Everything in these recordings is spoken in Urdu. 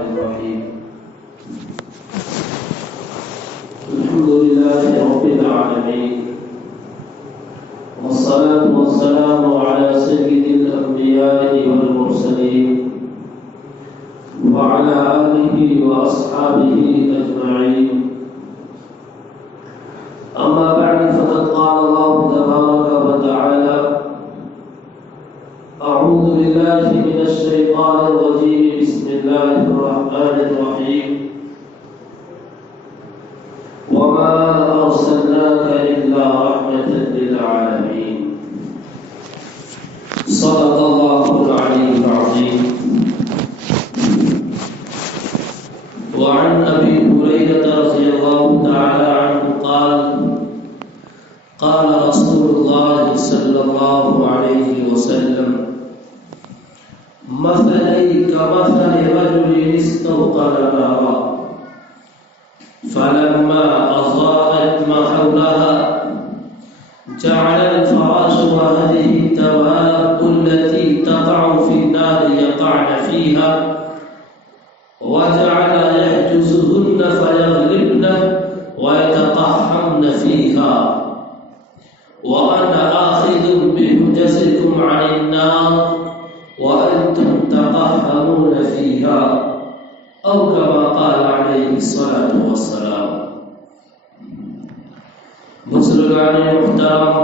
الرحيم الحمد لله رب العالمين والصلاة والسلام على سيد الأنبياء والمرسلين وعلى آله وأصحابه أجمعين أما بعد فقد قال الله تبارك وتعالى أعوذ بالله من الشيطان الرجيم بسم الله الرحمن الرحيم وما أرسلناك إلا رحمة للعالمين صدق الله العلي العظيم. وعن أبي هريرة رضي الله تعالى عنه قال قال رسول الله صلى الله عليه وسلم مثلي كمثل رجل استوقد نارا فلما أضاءت ما حولها جعل الفراش وهذه الدواب التي تقع في النار يقعن فيها وجعل يحجزهن فيغلبن ويتقحمن فيها وأنا آخذ بحجزكم عن النار وأنتم تقحمون فيها أو كما قال عليه الصلاة والسلام. بزرگان محترم،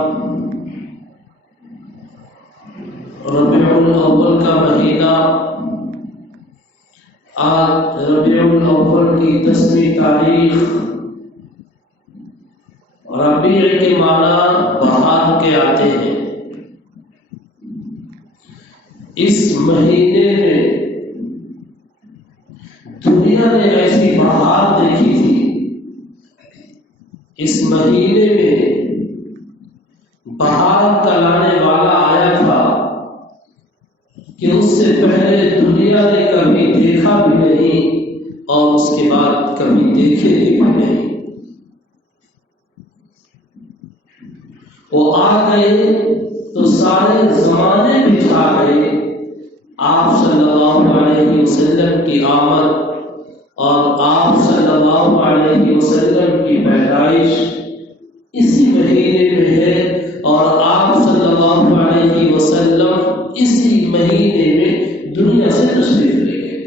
ربیع الاول کا مہینہ، آج ربیع الاول کی 10ویں تاریخ. ربیع کے معنی بہار کے آتے ہیں. اس مہینے میں دنیا نے ایسی بہار دیکھی تھی. اس مہینے میں بہار کا لانے والا آیا تھا کہ اس سے پہلے دنیا نے کبھی دیکھا بھی نہیں اور اس کے بعد کبھی دیکھے بھی نہیں. وہ آ گئے تو سارے زمانے بھی چھا گئے. آپ صلی اللہ علیہ وسلم کی آمد اور آپ صلی اللہ علیہ وسلم کی پیدائش اسی مہینے میں ہے اور آپ صلی اللہ علیہ وسلم اسی مہینے میں دنیا سے تشریف لے گئے.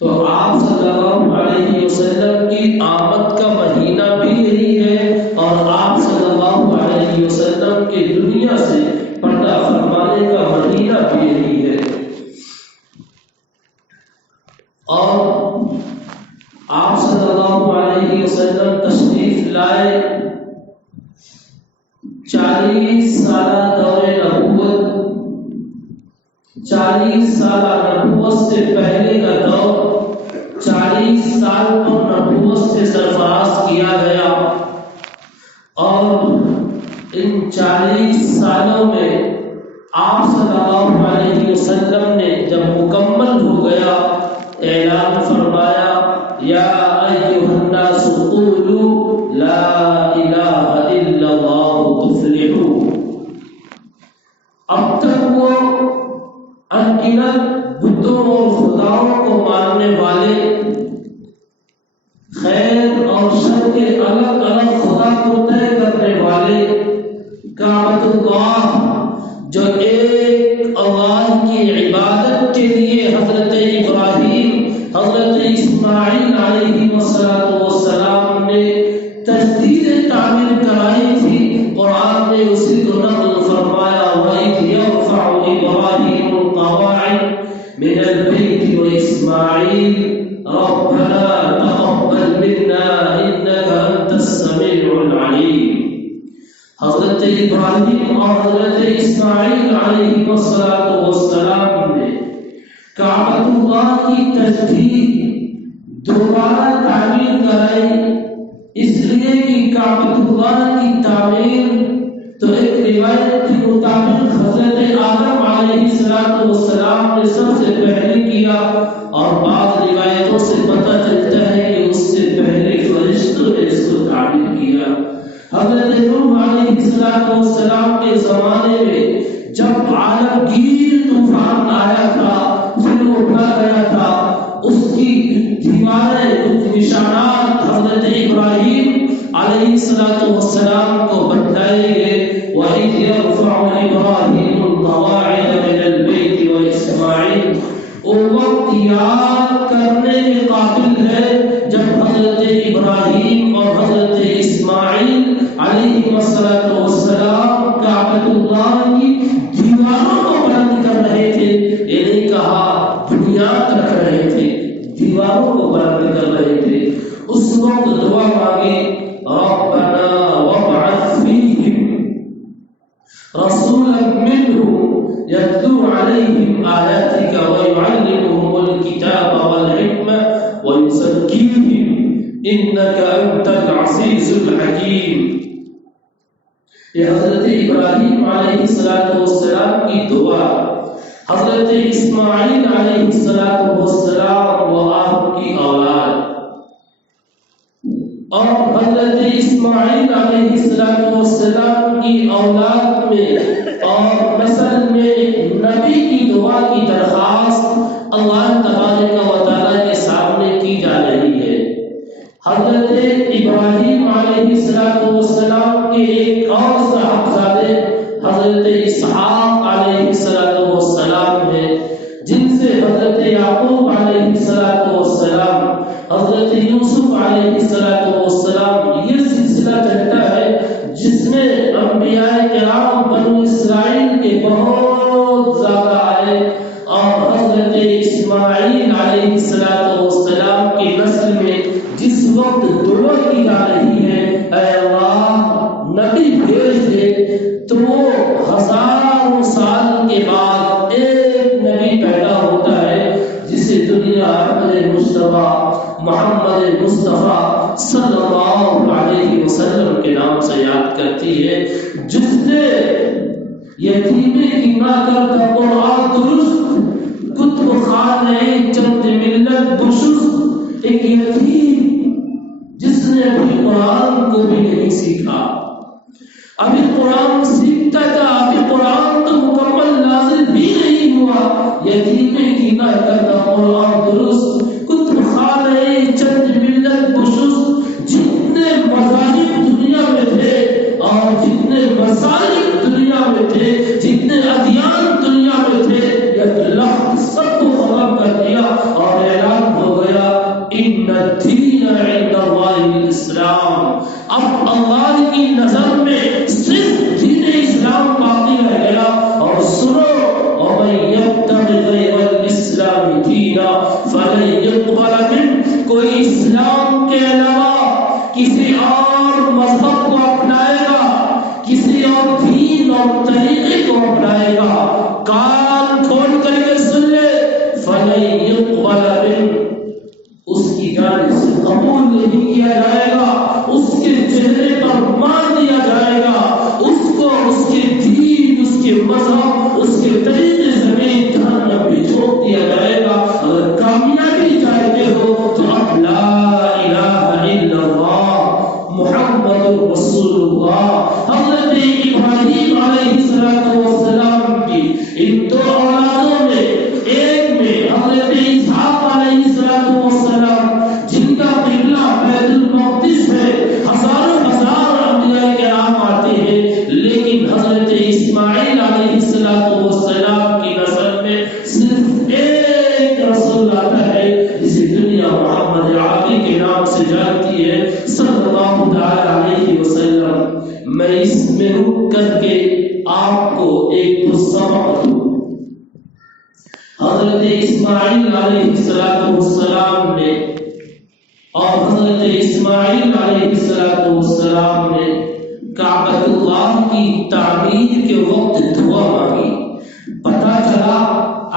تو آپ صلی اللہ علیہ وسلم کی آمد کا مہینہ بھی یہی ہے اور آپ صلی اللہ علیہ وسلم کے دنیا سے پردہ فرمانے کا مہینہ بھی یہی ہے. اور آپ صلی اللہ علیہ وسلم تشریف لائے. 40 سالہ دور نبوت، 40 سالہ نبوت سے پہلے کا دور، 40 سال کو نبوت سے سرفراز کیا گیا اور ان 40 سالوں میں آپ صلی اللہ علیہ وسلم نے جب مکمل ہو گیا اعلان فرمایا یا ایھا الناس قولوا لا الہ الا اللہ تفلحوا. اب تک وہ انگنت بتوں اور خداؤں کو ماننے والے، خیر اور شر کے الگ الگ خدا کو طے کرنے والے، کعبۃ اللہ جو ایک اللہ کی عبادت کے لیے حضرت ابراہیم، حضرت اسماعیل علیہ السلام نے تجدید تعمیر کرائی تھی. قرآن نے اسی کو نقل فرمایا وَإِذْ يَرْفَعُ إِبْرَاهِيمُ الْقَوَاعِدَ مِنَ الْبَيْتِ وَإِسْمَاعِيلُ رَبَّنَا تَقَبَّلْ مِنَّا إِنَّكَ أَنْتَ السَّمِيعُ الْعَلِيمُ. حضرت ابراہیم اور حضرت اسماعیل علیہ السلام نے کعبۃ اللہ کی تجدید دوبارہ تعمیر کرائی. اس لیے کہ کعبۃ اللہ کی تعمیر تو ایک روایت کے مطابق حضرت آدم علیہ السلام نے سب سے پہلے کیا اور بعض روایتوں سے پتہ چلتا ہے کہ اس سے پہلے فرشتوں نے اس کو تعمیر کیا. حضرت نوح علیہ السلام کے زمانے میں جب عالمگیر طوفان آیا تھا، پھر اٹھا گیا تھا، اس الصلوۃ والسلام کو بتلائے گئے وَإِذْ يَرْفَعُ إِبْرَاهِيمُ الْقَوَاعِدَ مِنَ الْبَيْتِ وَإِسْمَاعِيلُ، وہ وقت یاد کرنے کے قابل ہے جب حضرت ابراہیم اور حضرت اسماعیل علیہ السلام کعبۃ اللہ کی دیواروں کو بلند کر رہے تھے. یہ نہیں کہا بنیاد رکھ رہے تھے، دیواروں کو بلند کر رہے تھے. اس وقت دعا مانگی ربنا وابعث فیہم رسولا منهم يتلو عليهم آياتك ويعلمهم الكتاب والحكمة ويزكيهم إنك أنت العزيز الحكيم. یہ حضرت ابراہیم علیہ السلام کی دعا، حضرت اسماعیل علیہ السلام و آپ کی اولاد، اور حضرت اسماعیل علیہ السلام کی اولاد میں اور نسل میں نبی کی دعا کی درخواست اللہ تبارک و تعالیٰ کے سامنے کی جا رہی ہے. حضرت ابراہیم علیہ السلام کے ایک اور صاحبزادے حضرت اسحاق علیہ السلام ہیں، جن سے حضرت یعقوب علیہ السلام، حضرت یوسف علیہ السلام، یہ سلسلہ چلتا ہے جس میں انبیاء کرام بنو اسرائیل کے بہت زیادہ آئے. اور حضرت اسماعیل علیہ السلام کی نسل میں جس وقت دعا کی جا رہی ہے اے اللہ نبی بھیج دے، تو وہ ہزاروں سال کے بعد ایک نبی پیدا ہوتا ہے جسے دنیا محمد مصطفیٰ صلی اللہ علیہ وسلم کے نام سے یاد کرتی ہے، جس نے یتیمے کی نہ کرتا قرآن درست کتب خانہ چند ملت بشست، ایک یتیم جس نے ابھی قرآن کو بھی نہیں سیکھا، ابھی قرآن سیکھتا تھا، ابھی قرآن تو مکمل نازل بھی نہیں ہوا، یتیمے کی نہ کرتا قرآن درست کتب خانہ چند ملت بشست، جتنے مذاہب دنیا میں تھے اور جتنے مسالک دنیا میں تھے، جتنے ادیان دنیا میں تھے، اللہ سب کو ختم کر دیا اور اعلان ہو گیا ان الدین عند اللہ الاسلام. اب اللہ کی نظر میں صرف دین اسلام باقی رہ گیا. اور سنو ومن یبتغ غیر الاسلام دینا فلن یقبل منہ، کوئی اسلام کے علاوہ کسی اور مذہب کو اپنائے گا، کسی اور دین اور طریقے کو اپنائے گا، کان کھول کر کے سن لے، فلن یقبل منہ، اس کی جانب سے قبول نہیں کیا جائے گا، اس کے چہرے پر مار دیا جائے گا، اس کو اس کے دین، اس کے مذہب، اس کے طریقے زمین جہنم میں چھوڑ دیا جائے گا. اگر کامیابی چاہتے ہو تو اب لا الہ الا اللہ محمد رسول اللہ. حضرت ابراہیم علیہ السلام کی ان دو اولادوں میں، ایک میں حضرت اسحاق علیہ السلام جن کا قبلہ بیت المقدس ہے، ہزاروں ہزار انبیاء کرام آتے ہیں، لیکن حضرت اسماعیل علیہ السلام کی نسل میں صرف ایک رسول آتا ہے جسے دنیا محمد عربی کے نام سے جانتی ہے صلی اللہ تعالی علیہ وسلم. میں اس میں رک کر کے آپ کو ایک دو سبق دوں. حضرت اسماعیل علیہ السلام نے اور حضرت اسماعیل علیہ السلام نے کعبۃ اللہ کی تعمیر کے وقت دعا مانگی. پتہ چلا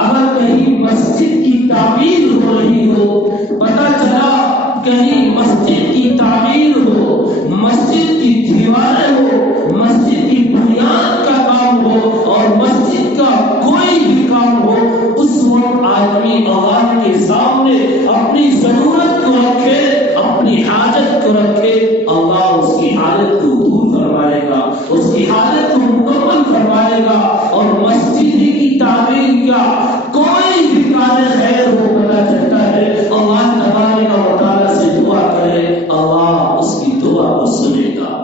اگر کہیں مسجد کی تعمیر ہو رہی ہو، پتہ چلا کہیں مسجد کی تعمیر ہو، مسجد کی دیواریں ہو، مسجد کی بنیاد کا کام ہو اور مسجد کا کوئی بھی کام ہو، اس وقت آدمی اللہ کے سامنے اپنی ضرورت کو رکھے، اپنی حاجت کو رکھے، اللہ اس کی حالت کو دور فرمائے گا، اس کی حالت کو مکمل فرمائے گا. اور مسجد کی تعمیر کا کوئی بھی کام خیر ہو، پتہ چلتا ہے اللہ تبارک و تعالیٰ سے دعا کرے، اللہ اس کی دعا کو سنے گا.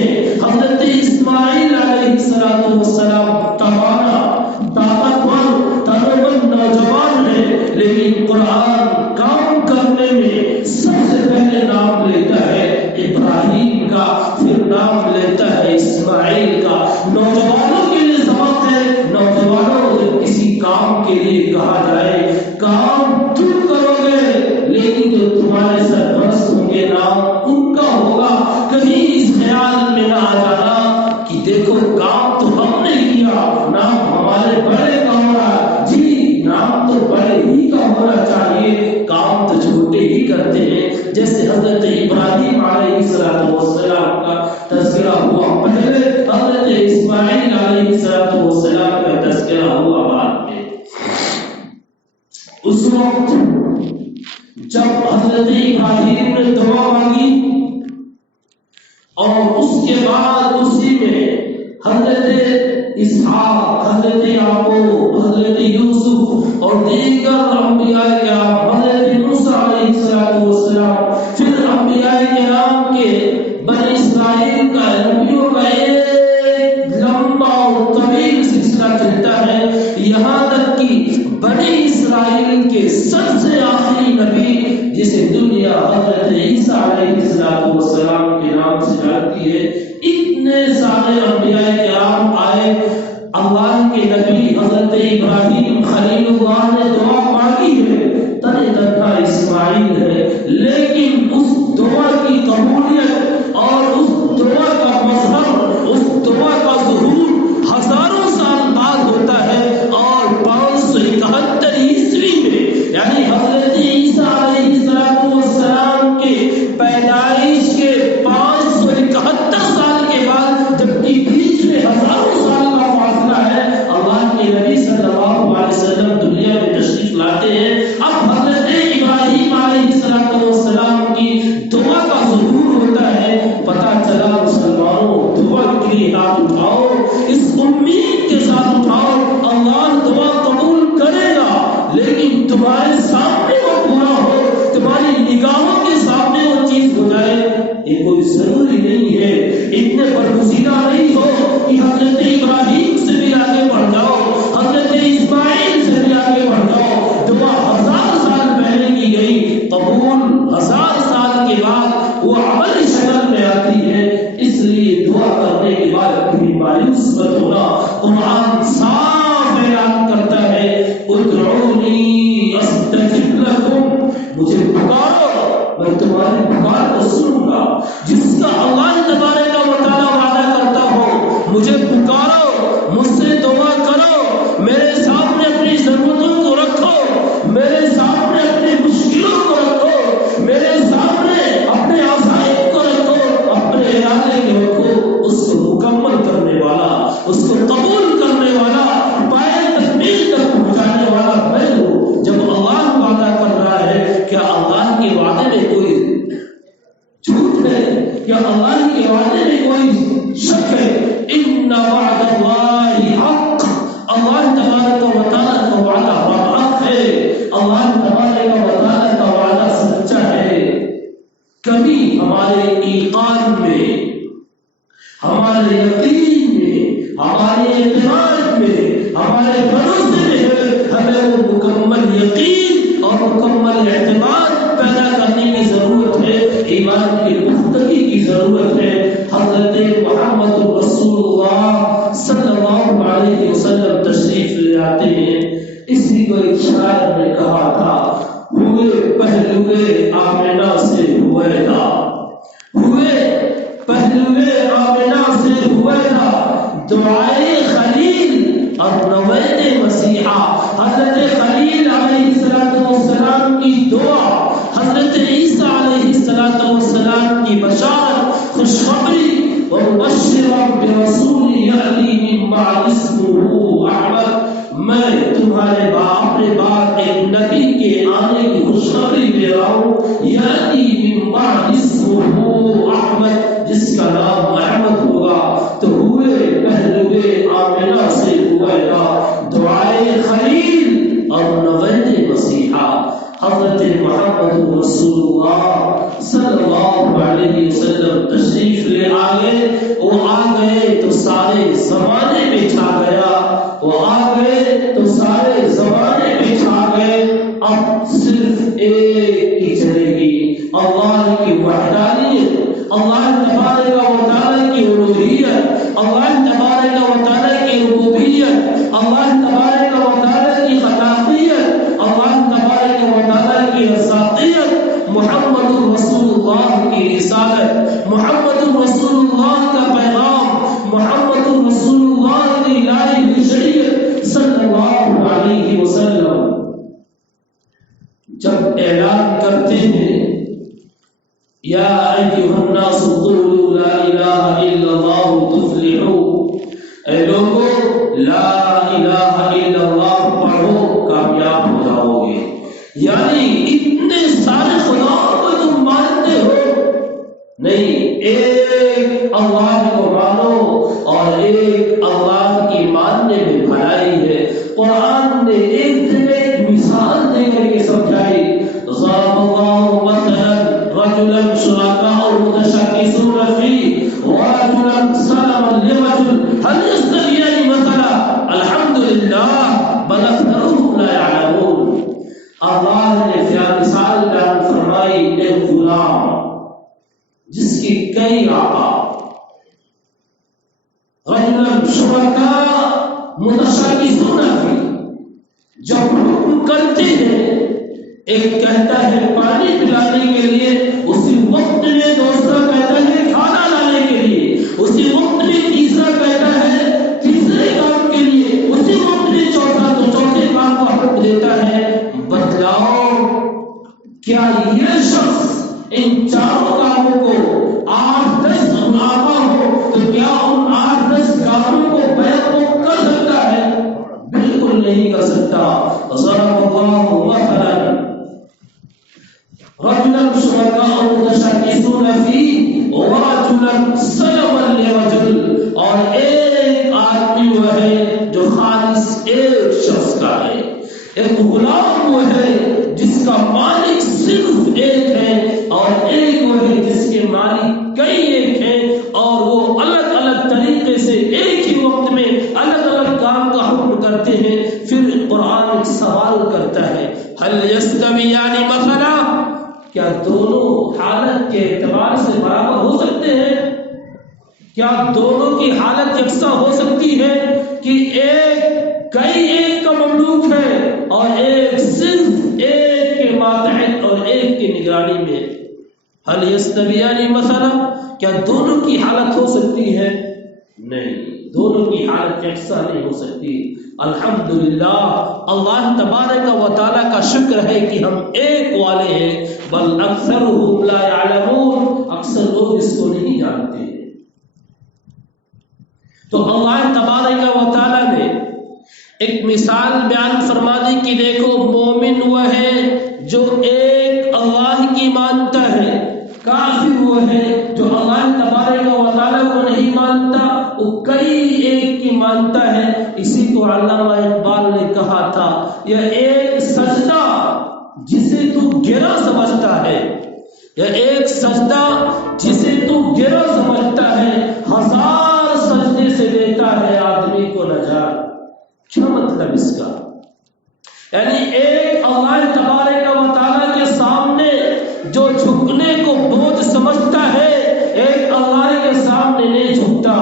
ہیں حضرت اسماعیل علیہ السلام توانا طاقتور تنومند نوجوان ہے، لیکن قرآن کام کرنے میں سب سے پہلے نام لیتا ہے ابراہیم کا، پھر نام لیتا ہے اسماعیل کا۔ نوجوانوں کے لیے سبق ہے، نوجوانوں جب کسی کام کے لیے کہا جائے کام تم کرو گے، لیکن جو تمہارے سرپرست ہوں گے نام ان کا ہوگا۔ کبھی اس خیال میں نہ آ جانا کہ دیکھو کام تو ہم نے کیا، نام ہمارے بڑے کا ہو رہا، جی نام تو بڑے ہی کا ہونا چاہیے، کام تو چھوٹے ہی کرتے ہیں۔ جیسے حضرت ابراہیم علیہ السلام کا تذکرہ ہوا پہلے، حضرت اسماعیل علیہ السلام کا تذکرہ ہوا بعد میں۔ اس وقت جب حضرت ابراہیم نے دعا مانگی اور اس کے بعد اسی میں حضرت اسحاق، حضرت یعقوب، حضرت یوسف اور دیگر انبیاء کرام، حضرت موسیٰ علیہ السلام، پھر انبیاء کرام کے بنی اسرائیل کا نبیوں کا ایک لمبا اور طویل سلسلہ چلتا ہے، یہاں تک کہ بنی اسرائیل کے سب سے آخری نبی جسے دنیا حضرت عیسیٰ علیہ السلام کے نام سے جانتی ہے، اتنے سارے انبیاء کرام آئے۔ اللہ کے نبی حضرت ابراہیم خلیل اللہ نے دعا مانگی ہے، تن تنہا اسماعیل ہے، لیکن اس دعا کی قبولیت اور اس دعا کا مظہر، اس دعا کا ظہور ہزاروں سال بعد ہوتا ہے، اور 571 عیسوی میں، یعنی حضرت عیسیٰ علیہ السلام کے پیدائش کے 571 سال کے بعد، جبکہ بیچ میں ہزاروں سال کا فاصلہ ہے، اللہ کے نبی صلی اللہ علیہ وسلم دنیا میں تشریف لاتے ہیں۔ اب حضرت ابراہیم علیہ السلام کی دعا کا ظہور ہوتا ہے، پتہ چلا مسلمانوں دعا کے لیے ہاتھ اٹھاؤ، اس امید کے ساتھ اٹھاؤ، اللہ دعا قبول کرے گا، لیکن تمہارے سامنے وہ پورا ہو، تمہاری نگاہوں کے سامنے وہ چیز ہو جائے۔ یہ کوئی ضروری نہیں ہے، اتنے برگزیدہ نہیں ہو کہ حضرت ابراہیم سے بھی آگے بڑھ جاؤ، حضرت اسماعیل سے بھی آگے بڑھ جاؤ۔ دعا 1000 سال پہلے کی گئی، قبول 1000 سال کے بعد وہ عملی شکل میں آتی ہے۔ اس لیے دعا کرنے کے بعد کبھی مایوس مت ہونا۔ قرآن صاف اعلان کرتا ہے، ادعونی استجب لکم، مجھے پکارو میں تمہاری پکار کو سنوں گا۔ جس کا اللہ تبارک و تعالی وعدہ کرتا ہو، مجھے پکارو، مجھ سے دعا کرو، میرے سامنے اپنی ضرورتوں کو رکھو، میرے سامنے اپنی مشکلوں کو رکھو، میرے سامنے اپنے عزائم کو رکھو، اپنے ارادے کو رکھو، اس کو مکمل کرنے والا، اس کو قبول کرنے والا، پائے تکمیل تک پہنچانے والا میں ہوں۔ جب اللہ وعدہ کر رہا ہے، کیا اللہ کے وعدے میں کوئی جھوٹ ہے؟ کیا اللہ کے وعدے میں کوئی شک ہے؟ ان وعد اللہ حق، اللہ تبارک و تعالی کا وعدہ حق ہے، اللہ تبارک و تعالی کا وعدہ سچا ہے۔ کبھی ہمارے ایمان میں، ہمارے یقین میں، ہمارے اعتماد میں، ہمارے بھروسے میں ہمیں وہ مکمل یقین اور مکمل اعتماد پیدا کرنے کی ضرورت ہے، ایمان کی پختگی کی ضرورت ہے۔ حضرت محمد رسول اللہ صلی اللہ علیہ وسلم تشریف لے آتے ہیں۔ اسی کو ایک شاعر نے کہا تھا، ہوئے پہلوئے آمنہ سے ہوئیدا، ہوئے پہلوئے آمنہ سے ہوئیدا، دعائے خلیل اور نوید مسیحا۔ حضرت خلیل علیہ السلام کی دعا، حضرت عیسیٰ علیہ السلام کی بشارت، خوشخبری، وَمُبَشِّرًا بِرَسُولٍ يَأْتِي مِن بَعْدِهِ اسْمُهُ أَحْمَدُ، میں تمہارے اپنے بعد ایک نبی کے آنے کی خوشخبری دے رہا ہوں، یأتی من بعد اسمہ احمد، جس کا نام احمد ہوگا۔ تو ہوئے پہلوئے آمنہ سے ہوئیدا، دعائے خلیل اور نوید مسیحا۔ حضرت محمد رسول اللہ صلی اللہ علیہ وسلم تشریف لے آئے، سارے زمانے میں چھا گیا، وہ آ گئے تو سارے زمانے میں چھا گئے۔ اب صرف ایک ہی چلے گی، اللہ کی وحدانیت، اللہ تبارک و تعالی کی الوہیت، اللہ تبارک و تعالی کی ربوبیت، اللہ تبارک و تعالی کی خلاقیت، اللہ تبارک و تعالی کی رزاقیت، محمد رسول اللہ کی رسالت، محمد رسول اللہ کا پیغام، محمد رسول اللہ کی لائی ہوئی شریعت صلی اللہ علیہ وسلم جب اعلان کرتے ہیں یا ایھا الناس قولوا لا الہ الا اللہ تفلحوا، اے لوگو لا الہ الا اللہ پڑھو کامیاب ہو جاؤ گے۔ یعنی اتنے سارے خداؤں کو تم مانتے ہو، نہیں، ایک اللہ کو مانو اور ایک اللہ کی ماننے میں بھلائی ہے۔ قرآن نے ایک جگہ ایک مثال دے کر کے سمجھائی، ضرب اللہ مثلا رجلا شرکاء متشاکسون فیہ ورجلا سلما لرجل هل يستویان مثلا الحمدللہ بل اکثرهم لا يعلمون۔ اللہ نے مثال بیان فرمائی ایک غلام جس کی کئی آقا، رجلا شرکاء متشاکسون فیہ، جب حکم کرتے ہیں، ایک کہتا ہے پانی پلانے کے لیے، اسی وقت میں دوسرا کہتا ہے کھانا لانے کے لیے، اسی وقت میں تیسرا کہتا ہے تیسرے کام کے لیے، اسی وقت میں چوتھا تو چوتھے کام کا حکم دیتا ہے۔ بتلاؤ کیا یہ شخص ان چاروں کاموں کو 8-10 آقا ہو تو کیا ان 8-10 کاموں کو بیک کو کر سکتا ہے؟ بالکل نہیں کر سکتا۔ ضرب اللہ مثلا رجلا شرکاء متشاکسون فیہ ورجلا سلما لرجل، اور ایک آدمی وہ ہے جو خالص ایک شخص کا ہے، ایک غلام وہ ہے جس کا مالک صرف ایک ہے، اور ایک وہ ہے جس کے مالک کئی ایک ہیں، اور وہ الگ الگ طریقے سے ایک ہی وقت میں الگ الگ کام کا حکم کرتے ہیں۔ پھر قرآن ایک سوال کرتا ہے، هل يستویان مثلا، کیا دونوں حالت کے اعتبار سے برابر ہو سکتے ہیں؟ کیا دونوں کی حالت یکساں ہو سکتی ہے کہ ایک کئی ایک کا مملوک ہے اور ایک صرف ایک کے ماتحت اور ایک کی نگرانی میں؟ هل يستویان مثلا، کیا دونوں کی حالت ہو سکتی ہے؟ نہیں، دونوں کی حالت یکساں نہیں ہو سکتی۔ الحمدللہ، اللہ تبارک و تعالیٰ کا شکر ہے کہ ہم ایک والے ہیں، بل اکثرهم لا يعلمون، اکثر لوگ اس کو نہیں جانتے ہیں۔ تو اللہ تبارک و تعالیٰ نے ایک مثال بیان فرما دی کہ دیکھو مومن وہ ہے جو ایک اللہ کی مانتا ہے، کافر وہ ہے جو اللہ تبارک و تعالیٰ کو نہیں مانتا، وہ کئی ایک کی مانتا ہے۔ اسی کو علامہ اقبال نے کہا تھا، یہ ایک سجدہ جسے تو گرا سمجھتا ہے، یہ ایک سجدہ جسے تو گرا سمجھتا ہے، 1000 سجدے سے دیتا ہے آدمی کو نجات۔ کیا مطلب اس کا؟ یعنی ایک اللہ تبارک و تعالیٰ کے سامنے جو جھکنے کو بوجھ سمجھتا ہے، ایک اللہ کے سامنے نہیں جھکتا،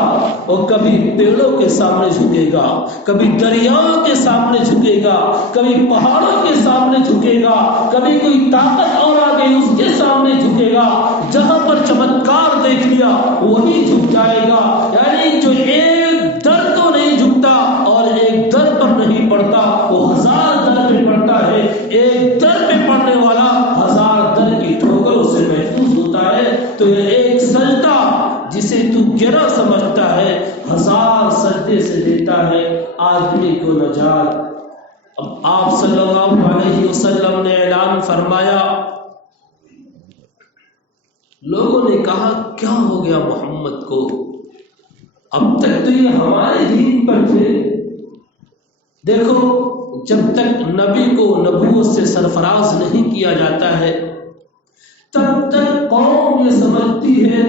وہ کبھی پیڑوں کے سامنے جھکے گا، کبھی دریاؤں کے سامنے جھکے گا، کبھی پہاڑوں کے سامنے جھکے گا، کبھی کوئی طاقت اور آ گئی اس کے سامنے جھکے گا، جہاں پر چمتکار دیکھ لیا وہی جھک جائے گا۔ یعنی جو ایک در تو نہیں جھکتا اور ایک در پر نہیں پڑتا، وہ 1000 در پہ پڑتا ہے۔ ایک در پہ پڑنے والا 1000 در کی ٹھوکروں سے محفوظ ہوتا ہے۔ تو یہ ایک سجدہ جسے تو گرا سمجھتا ہے، 1000 سجدے سے دیتا ہے آدمی کو نجات۔ اب آپ صلی اللہ علیہ وسلم نے اعلان فرمایا، لوگوں نے کہا کیا ہو گیا محمد کو، اب تک تو یہ ہمارے دین پر تھے۔ دیکھو، جب تک نبی کو نبوت سے سرفراز نہیں کیا جاتا ہے، تب تک قوم یہ سمجھتی ہے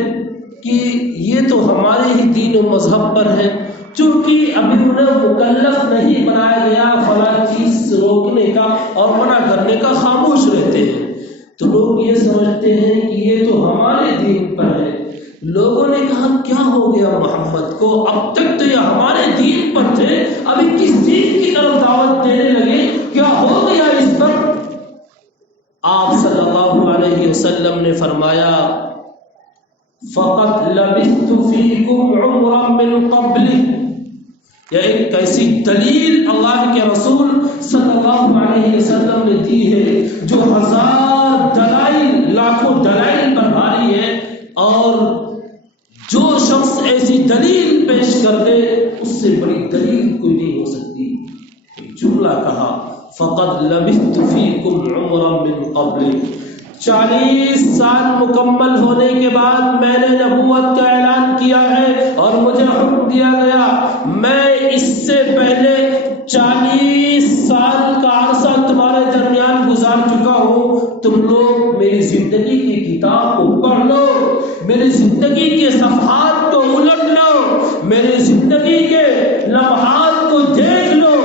کہ کہ یہ تو ہمارے ہی دین و مذہب پر ہے، چونکہ ابھی انہیں مکلف نہیں بنایا گیا فلاں چیز روکنے کا اور منع کرنے کا، خاموش رہتے ہیں، تو لوگ یہ سمجھتے ہیں کہ یہ تو ہمارے دین پر ہے۔ لوگوں نے کہا کیا ہو گیا محمد کو، اب تک تو یہ ہمارے دین پر تھے، ابھی کس چیز کی طرف دعوت دینے لگے، کیا ہو گیا اس پر؟ آپ صلی اللہ علیہ وسلم نے فرمایا فَقَدْ لَبِثْتُ فِيكُمْ عُمْرًا مِّن قَبْلِ، یہ ایک ایسی دلیل اللہ کے رسول صلی اللہ علیہ وسلم نے دی ہے جو ہزار دلائل، لاکھوں دلائل پر بھاری ہے، اور جو شخص ایسی دلیل پیش کر دے اس سے بڑی دلیل کوئی نہیں ہو سکتی۔ جملہ کہا فقد لبثت فیکم عمرا من قبل، 40 سال مکمل ہونے کے بعد میں نے نبوت کا اعلان کیا ہے اور مجھے حکم دیا گیا، میں اس سے پہلے 40 سال کا عرصہ تمہارے درمیان گزار چکا ہوں، تم لوگ میری زندگی کی کتاب کو پڑھ لو، میری زندگی کے صفحات کو الٹ لو، میری زندگی کے لمحات کو دیکھ لو،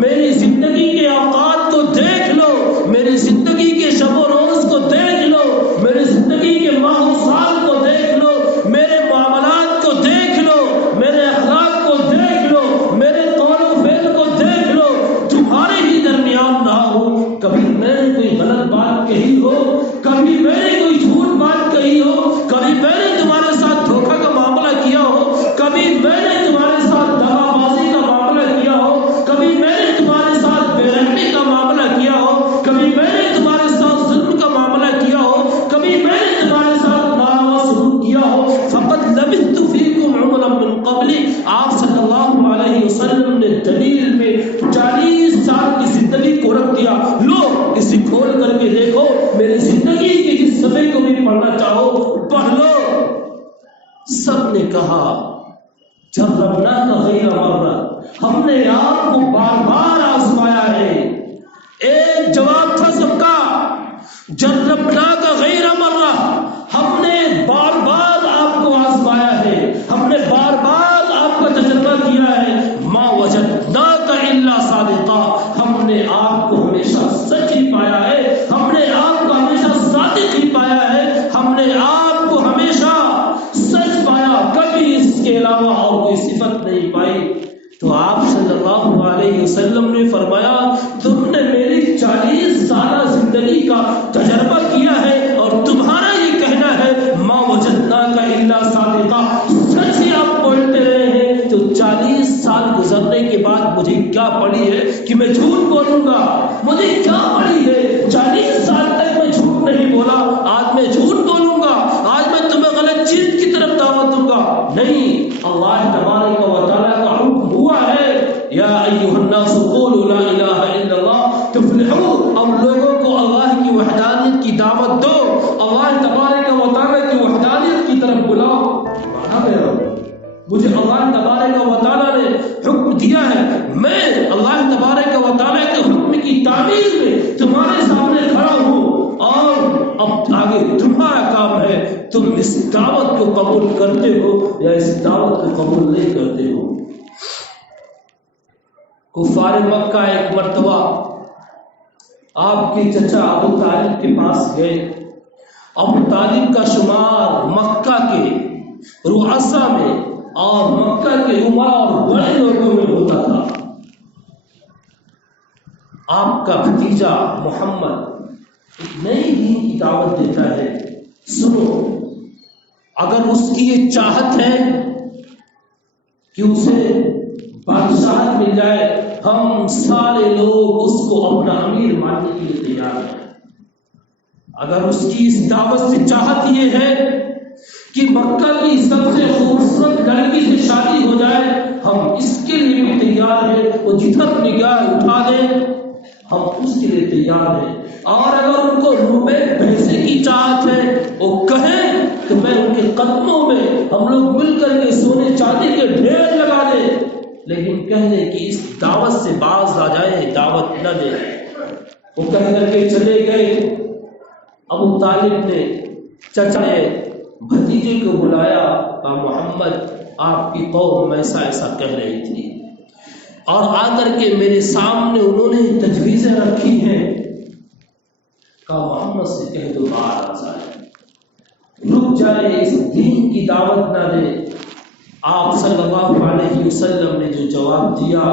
میری زندگی کے اوقات کو دیکھ لو، میری زندگی کے شب و روز کو دیکھ لو، میری زندگی کے ماہ و سال کو دیکھ لو، میرے معاملات کو دیکھ لو، میرے اخلاق کو دیکھ لو، میرے قول و فعل کو دیکھ لو، تمہارے ہی درمیان نہ ہو کبھی میں نے کوئی غلط بات کہی ہو، کبھی میں نے کوئی جھوٹ بات کہی ہو، کبھی میں نے تمہارے ساتھ دھوکہ کا معاملہ کیا ہو، کبھی میں نے تمہارے ساتھ دغا بازی کا معاملہ کیا ہو، کبھی میں نے تمہارے ساتھ بے رحمی کا معاملہ کیا ہو، کبھی میں نے تمہارے ساتھ ظلم کا معاملہ کیا ہو، کبھی میں نے تمہارے ساتھ ناروا سلوک کیا ہو، فقط لبثت فیکم عمرا من قبل، آپ صلی اللہ علیہ وسلم نے دلیل میں 40 سال کی زندگی کو رکھ دیا، لو اسے کھول کر کے دیکھو، میری زندگی کے جس صفحے کو بھی پڑھنا چاہو پڑھ لو۔ سب نے کہا جربناک غیر مرہ، ہم نے آپ کو بار بار آزمایا ہے، ایک جواب تھا سب کا، جربناک غیر مرہ، ہم نے بار بار آپ کو آزمایا ہے، ہم نے بار بار آپ کا تجربہ کیا ہے، ما وجدناک الا صادقا، ہم نے آپ کو ہمیشہ سچ ہی پایا ہے، ہم نے آپ کو ہمیشہ صادق ہی پایا ہے، ہم نے آپ کو ہمیشہ سچ پایا، کبھی اس کے علاوہ اور کوئی صفت نہیں پائی۔ تو آپ صلی اللہ علیہ وسلم نے فرمایا تم نے میری 40 سالہ زندگی کا تجربہ کیا ہے اور تمہارا یہ کہنا ہے ما وجدناک الا صادقا، سچ ہی آپ بولتے رہے ہیں، تو 40 سال گزرنے کے بعد مجھے کیا پڑی ہے کہ میں جھوٹ بولوں گا، مجھے کیا پڑی ہے 40 سال تک میں جھوٹ نہیں بولا، آج میں جھوٹ بولوں گا، آج میں تمہیں غلط چیز کی طرف دعوت دوں گا؟ نہیں، اللہ تبارک و تعالیٰ کا حکم ہوا ہے یا ایھا الناس قولوا لا الہ الا اللہ تفلحوا، اب لوگوں کو اللہ کی وحدانیت کی دعوت دو، اللہ تبارک و تعالیٰ کی وحدانیت کی طرف بلاؤ۔ مجھے اللہ تبارک و تعالیٰ نے حکم دیا ہے، میں اللہ تبارک و تعالیٰ کے حکم کی تعمیل میں تمہارے سامنے کھڑا ہوں، اور اب آگے تمہارا کام ہے، تم اس دعوت کو قبول کرتے ہو یا اس دعوت کو قبول نہیں کرتے ہو۔ کفار مکہ ایک مرتبہ آپ کے چچا ابو طالب کے پاس گئے، ابو طالب کا شمار مکہ کے رؤساء میں اور مکہ کے عمرا اور بڑے لوگوں میں ہوتا تھا۔ آپ کا بھتیجا محمد ایک نئی دین کی دعوت دیتا ہے، سنو، اگر اس کی یہ چاہت ہے کہ اسے بادشاہت مل جائے، ہم سارے لوگ اس کو اپنا امیر ماننے کے لیے تیار ہیں۔ اگر اس کی اس دعوت سے چاہت یہ ہے کہ مکہ کی سب سے خوبصورت لڑکی سے شادی ہو جائے، ہم اس کے لیے بھی تیار ہیں، وہ جدھر نگاہ اٹھا دیں ہم اس کے لیے تیار ہیں۔ اور اگر ان کو روپے پیسے کی چاہت ہے، وہ کہیں تو میں ان کے قدموں میں ہم لوگ مل کر کے سونے چاندی کے ڈھیر لگا دیں، لیکن کہہ دیں کہ اس دعوت سے باز آ جائیں، دعوت نہ دیں۔ وہ کہہ کر کے چلے گئے۔ ابو طالب نے، چچا نے بھتیجے کو بلایا، کہا محمد آپ کی قوم ایسا ایسا کہہ رہی تھی، اور آ کر کے میرے سامنے انہوں نے تجویزیں رکھی ہیں، کہا محمد سے کہہ دو باہر آ جائے، رک جائے، اس دین کی دعوت نہ دے۔ آپ صلی اللہ علیہ وسلم نے جو جواب دیا،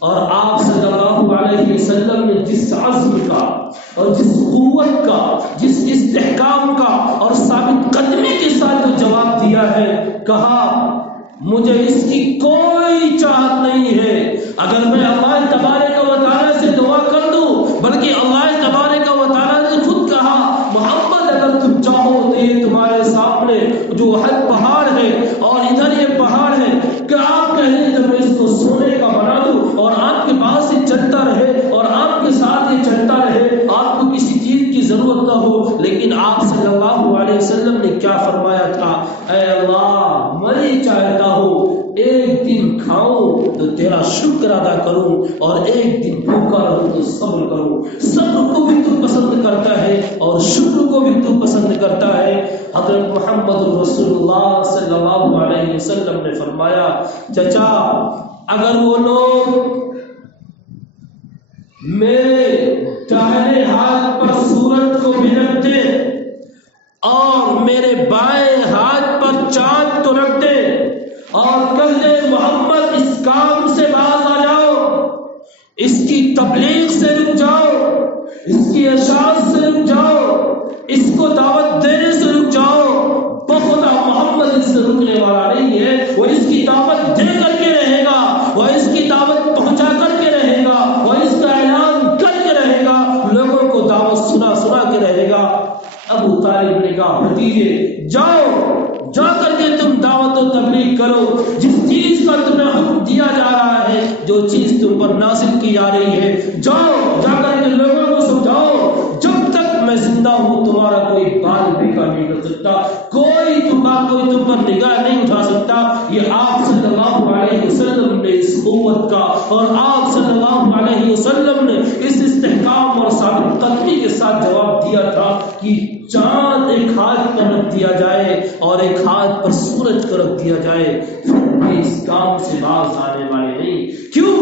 اور آپ صلی اللہ علیہ وسلم نے جس عزم کا اور جس قوت کا، جس استحکام کا اور ثابت قدمی کے ساتھ جو جواب دیا ہے، کہا مجھے اس کی کوئی چاہت نہیں ہے، اگر میں اللہ تبارک و تعالیٰ سے دعا کر دوں، بلکہ اللہ تبارک و تعالیٰ نے خود کہا محمد اگر تم چاہو تو یہ تمہارے سامنے جو حد پہاڑ ہے اور ادھر یہ پہاڑ ہے، کہ آپ کہیں جب میں اس کو سونے کا بنا دوں اور آپ کے پاس یہ چلتا رہے اور آپ کے ساتھ یہ چلتا رہے، آپ کو کسی چیز کی ضرورت نہ ہو۔ لیکن آپ صلی اللہ علیہ وسلم نے کیا فرمایا تھا؟ اے اللہ میں چاہتا ہوں ایک دن کھاؤں تو تیرا شکر ادا کروں، اور ایک دن بھوکا رہوں تو صبر کروں۔ صبر کو بھی تو پسند کرتا ہے اور شکر کو بھی تو پسند کرتا ہے۔ حضرت محمد رسول اللہ صلی اللہ علیہ وسلم نے فرمایا چچا اگر وہ لوگ میرے داہنے ہاتھ پر سورج کو بھی رکھ دے اور میرے بائیں ہاتھ پر چاند کو رکھ دے اور کہہ دے محمد اس کام سے باز آ جاؤ، اس کی تبلیغ سے رک جاؤ، اس کی اشاعت سے رک جاؤ، اس کو دعوت دینے سے رک جاؤ، بخدا محمد اس سے رکنے والا نہیں ہے، وہ اس کی دعوت دے کر کے رہے گا، وہ اس کی دعوت پہنچا کر کے رہے گا، وہ اس کا اعلان کر کے رہے گا، لوگوں کو دعوت سنا سنا کے رہے گا۔ ابو طالب نے کہا بھتیجے جاؤ، جا کر کے تم دعوت و تبلیغ کرو، جس چیز کا تمہیں حکم دیا جا رہا ہے، جو چیز تم پر نازل کی جا رہی ہے، جاؤ جا کر کے لوگوں کو سمجھاؤ، جب تک میں زندہ ہوں تمہارا کوئی بال بیکار نہیں کر سکتا، کوئی تم پر نگاہ نہیں اٹھا سکتا۔ یہ آپ صلی اللہ علیہ وسلم نے اس قوت کا اور آپ صلی اللہ علیہ وسلم نے اس استحکام اور ثابت قدمی کے ساتھ جواب دیا تھا کہ چاند ایک ہاتھ پر رکھ دیا جائے اور ایک ہاتھ پر سورج کو رکھ دیا جائے، پھر بھی اس کام سے باز آنے والے نہیں۔ کیوں؟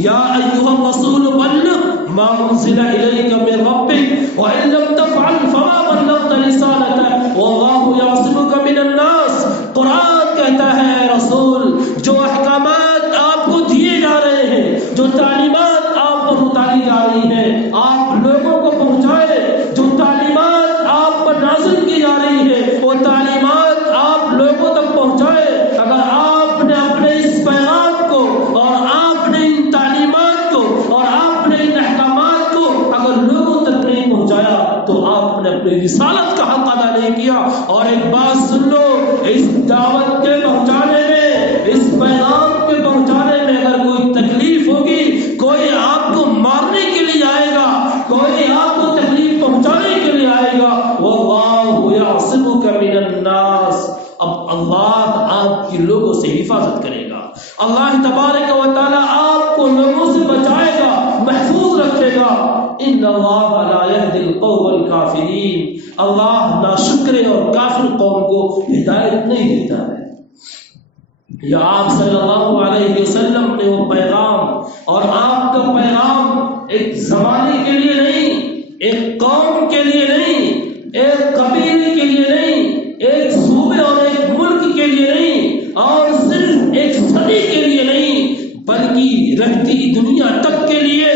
یا ایھا الرسول بلغ ما انزل الیک من ربک وان لم تفعل فما بلغت رسالته واللہ یعصمک من الناس۔ قرآن کہتا ہے رسول جو احکامات آپ کو دیے جا رہے ہیں، جو تعلیمات آپ پر اتاری جا رہی ہیں، آپ لوگوں کو پہنچائے، جو تعلیمات آپ پر نازل کی جا رہی ہے وہ تعلیمات آپ لوگوں تک پہنچائے۔ اگر آپ نے اپنے اس پیغام کو اور آپ نے ان تعلیمات کو اور آپ نے ان احکامات کو اگر لوگوں تک نہیں پہنچایا تو آپ نے اپنی رسالت کا حق ادا نہیں کیا۔ اور ایک بات سن لو، اس دعوت کے پہنچانے میں، اس پیغام کے پہنچانے میں اگر کوئی تکلیف ہوگی، کوئی آپ کو مارنے کے لیے آئے گا، کوئی آپ کو تکلیف پہنچانے کے لیے آئے گا، واللہ یعصمک من الناس، اب اللہ آپ کی لوگوں سے حفاظت کرے گا، اللہ تبارک و تعالی آپ کو لوگوں سے بچائے گا، محفوظ رکھے گا۔ ان اللہ لا یہدی القوم الکافرین، اللہ ناشکرے اور کافر قوم کو ہدایت نہیں دیتا ہے۔ یا آپ صلی اللہ علیہ وسلم نے وہ پیغام، اور آپ کا پیغام ایک زمانے کے لیے نہیں، ایک قوم کے لیے نہیں، ایک قبیلے کے لیے نہیں، ایک صوبے اور ایک ملک کے لیے نہیں، اور صرف ایک صدی کے لیے نہیں، بلکہ رہتی دنیا تک کے لیے،